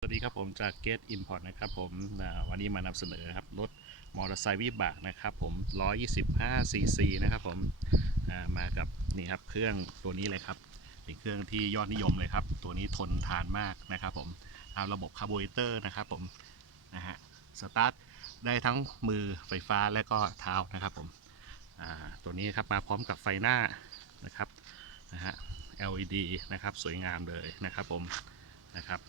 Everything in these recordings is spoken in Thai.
สวัสดีครับผมจาก Gate Import นะครับผมวันนี้มานำเสนอครับรถมอเตอร์ไซค์วิบากนะครับผม 125 cc นะครับผมมากับนี่ครับเครื่องตัวนี้เลยครับเป็นเครื่องที่ยอดนิยมเลยครับ ตัวนี้ทนทานมากนะครับผมเอาระบบคาร์บูเรเตอร์นะครับผมนะฮะสตาร์ทได้ทั้งมือไฟฟ้าและก็เท้านะครับผมตัวนี้ครับมาพร้อมกับไฟหน้านะครับนะฮะ LED นะครับสวยงามเลยนะครับผมนะครับ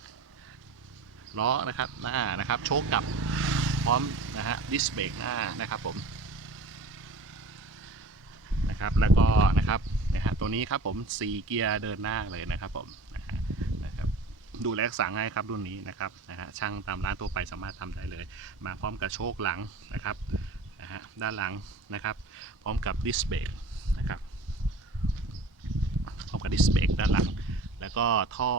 ล้อนะครับหน้านะครับโชคกับพร้อมนะฮะดิสเบรกหน้านะครับผมนะครับแล้วก็นะครับนะฮะตัวนี้ครับผม4เกียร์เดินหน้าเลยนะครับผมนะฮะนะครับดูแลรักษาง่ายครับรุ่นนี้นะครับนะฮะช่างตามร้านตัวไปสามารถทำได้เลย มาพร้อมกับโชคหลังนะครับนะฮะด้านหลังนะครับ พร้อมกับดิสเบรกนะครับพร้อมกับดิสเบรกด้านหลัง แล้วก็ท่อ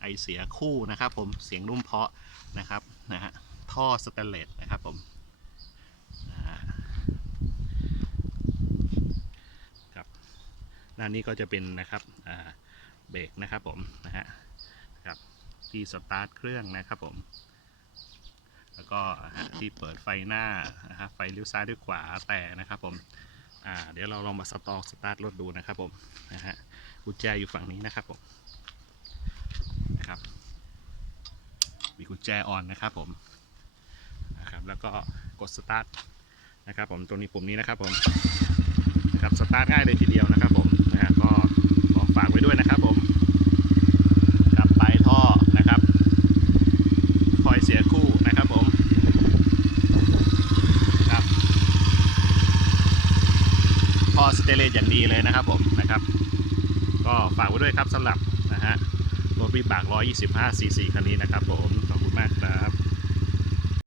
ไอเสียคู่นะครับผมเสียงนุ่มเพาะนะครับนะฮะท่อสแตนเลสนะครับผมนะฮะครับด้านนี้ก็จะเป็นนะครับเบรกนะครับผมนะฮะครับที่สตาร์ทเครื่องนะครับผมแล้วก็ที่เปิดไฟหน้านะครับไฟเลี้ยวซ้ายด้วยขวาแต่นะครับผมอ่าเดี๋ยวเราลองมาสตอร์สตาร์ทรถดูนะครับผมนะฮะกุญแจอยู่ฝั่งนี้นะครับผม นะครับมีกุ ญแจออนนะครับผมนะครับแล้วก็กดสตาร์ทนะครับผมตัวนี้ปุ่มนี้นะครับผมนะครับสตาร์ทง่ายเลยทีเดียวนะครับผมนะฮะก็ขอฝากไว้ด้วยนะครับผมกับปลายท่อนะครับคอยเสียคู่นะครับผมครับท่อสเตเลสอย่างดีเลยนะครับผมนะครับ ก็ฝากไว้ด้วยครับสำหรับนะฮะรถวิบาก 125ซีซีคันนี้นะครับผม มากครับ